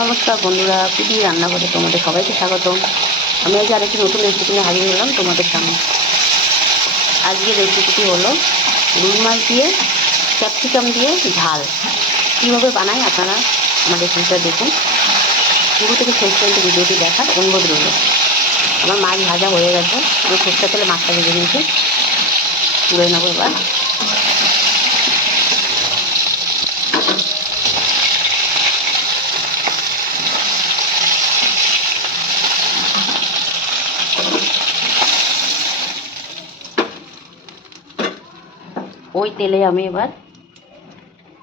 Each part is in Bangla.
নমস্কার বন্ধুরা, পিডি রান্নাঘরে তোমাদের সবাইকে স্বাগতম। আমি আজ আরেকটি নতুন রেসিপি নিয়ে হাজির হলাম তোমাদের সামনে। আজকের রেসিপিটি হলো রুই মাছ দিয়ে ক্যাপসিকাম দিয়ে ঝাল। কীভাবে বানাই আপনারা আমার রেসিপিটা দেখুন, শুরু থেকে শেষ পর্যন্ত ভিডিওটি দেখার অনুরোধ রইল। আমার মাছ ভাজা হয়ে গেছে, আমি সরষের তেলে মাছটা ভেজে নিয়েছি, তুলে নেবো এবার। ওই তেলে আমি এবার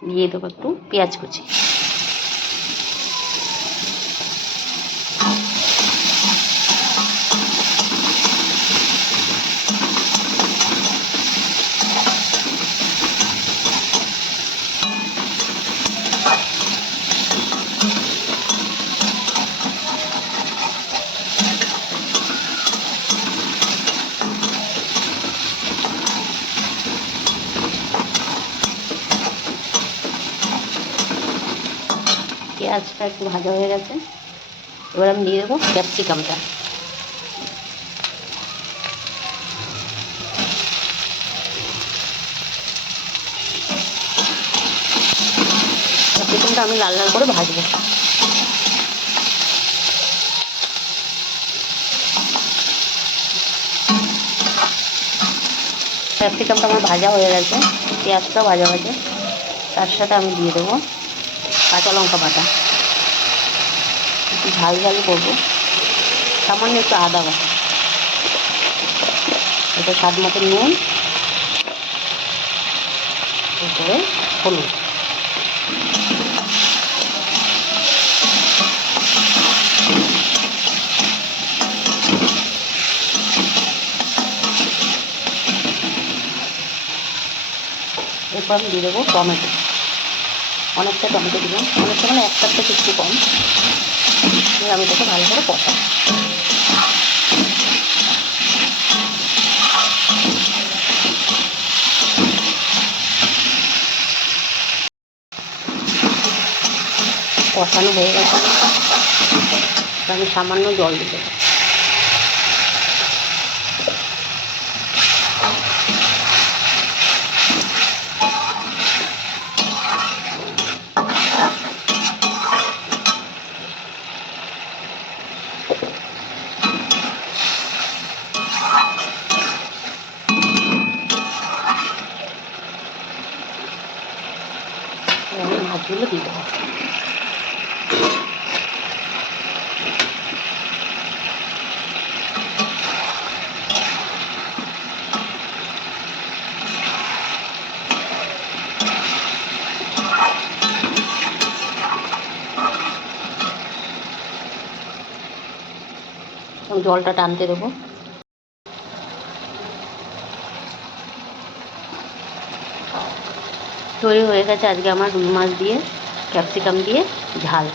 দিয়ে দেবো একটু পেঁয়াজ কুচি, পেঁয়াজটা একটু ভাজা হয়ে গেছে। এবার আমি দিয়ে দেবো ক্যাপসিকামটা। ক্যাপসিকামটা আমি লাল লাল করে ভাজবো। ক্যাপসিকামটা আমার ভাজা হয়ে গেছে, পেঁয়াজটাও ভাজা হয়েছে। তার সাথে আমি দিয়ে দেবো কাঁচা লঙ্কা বাটা, একটু ঝাল ঝাল করবো, সামান্য একটু আদা বাটা, এটা স্বাদ মতো নুন, এরপরে হলুদ। এরপর আমি দিয়ে দেবো টমেটো, অনেকটা টমেটো দিলাম, অনেকটা মানে একটার থেকে একটু কম। আমি এটাকে ভালো করে কষাই। কষানো হয়ে গেছে, আমি সামান্য জল দিতে দেবো। মাছগুলো দিয়ে দেবো। জলটা টানতে দেবো। তৈরি হয়ে গেছে আজকে আমার রুই মাছ দিয়ে ক্যাপসিকাম দিয়ে ঝাল।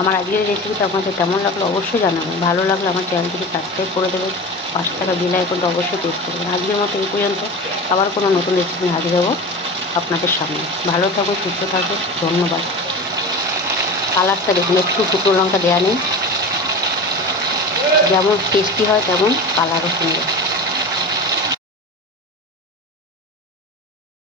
আমার আজকের রেসিপিটা আপনাদের কেমন লাগলো অবশ্যই জানাবেন। ভালো লাগলে আমার চ্যানেলটিকে সাবস্ক্রাইব করে দেবেন, পাশে থাকা বেল আইকনটা অবশ্যই প্রেস করবেন। আজকের মতো এই পর্যন্ত, আবার কোনো নতুন রেসিপি হাজির হবো আপনাদের সামনে। ভালো থাকো, সুস্থ থাকো, ধন্যবাদ। কালারটা দেখুন, একটু শুকনো লঙ্কা দেওয়া নেই, যেমন টেস্টি হয় তেমন কালারও সুন্দর।